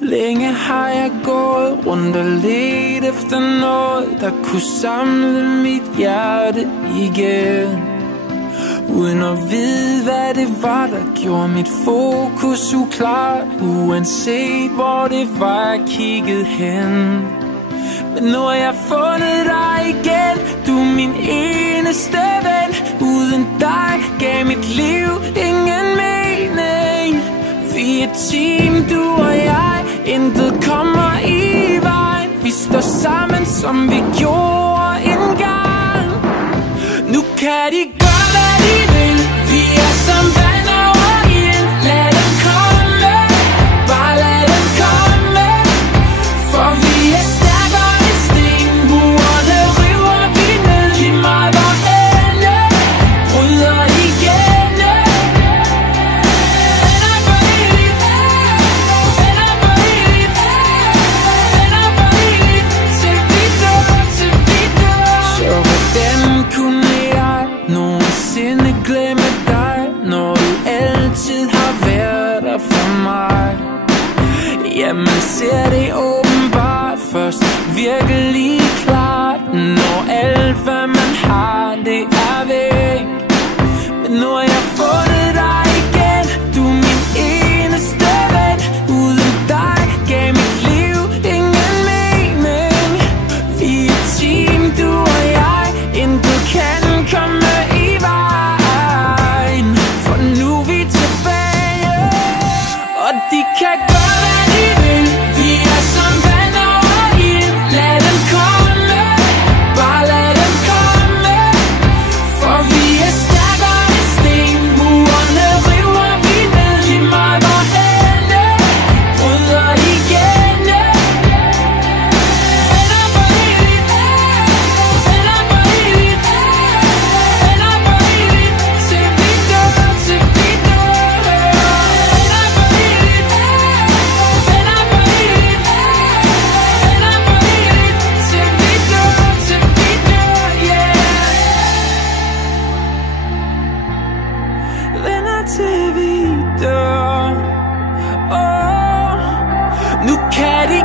Længe har jeg gået rundt og let efter noget, der kunne samle mit hjerte igen, uden at vide, hvad det var, der gjorde mit fokus uklart, uanset hvor det var, jeg kiggede hen. Men nu har jeg fundet dig igen, du er min eneste ven. Uden dig gav mit liv ingen mening. Vi er et team, du og jeg, intet kommer i vejen. Vi står sammen, som vi gjorde engang. Nu kan de gøre, hvad de vil. Vi er som vand over ild. Lad dem komme, bare lad dem komme. For vi er stærkere end sten. Murene river vi ned. Lige meget hvor ende bryder igennem. Venner for evigt, venner for evigt, venner for evigt. Til vi dør, til vi dør. Så hvordan kunne jeg nogensinde glemme dig, når du altid har været der for mig? Ja, man ser det åbenbart først virkelig klart, når alt hvad man har, det er væk. Men nu har jeg fundet dig igen, du er min eneste ven. Uden dig gav mit liv ingen mening. Vi er et team, du og jeg, intet kan komme i vejen. For nu er vi tilbage, og de kan gøre, hvad de vil. Vi er som vand over ild. Lad dem komme, bare lad dem komme. For vi er stærkere end sten. Murene river vi ned. Lige meget hvor ende bryder igennem. Venner for evigt, venner for evigt, venner for evigt. Til vi dør, til vi dør. Venner for evigt, venner for evigt, venner for evigt. Til vi dør, til vi dør, yeah. Venner til vi dør. Nu kan de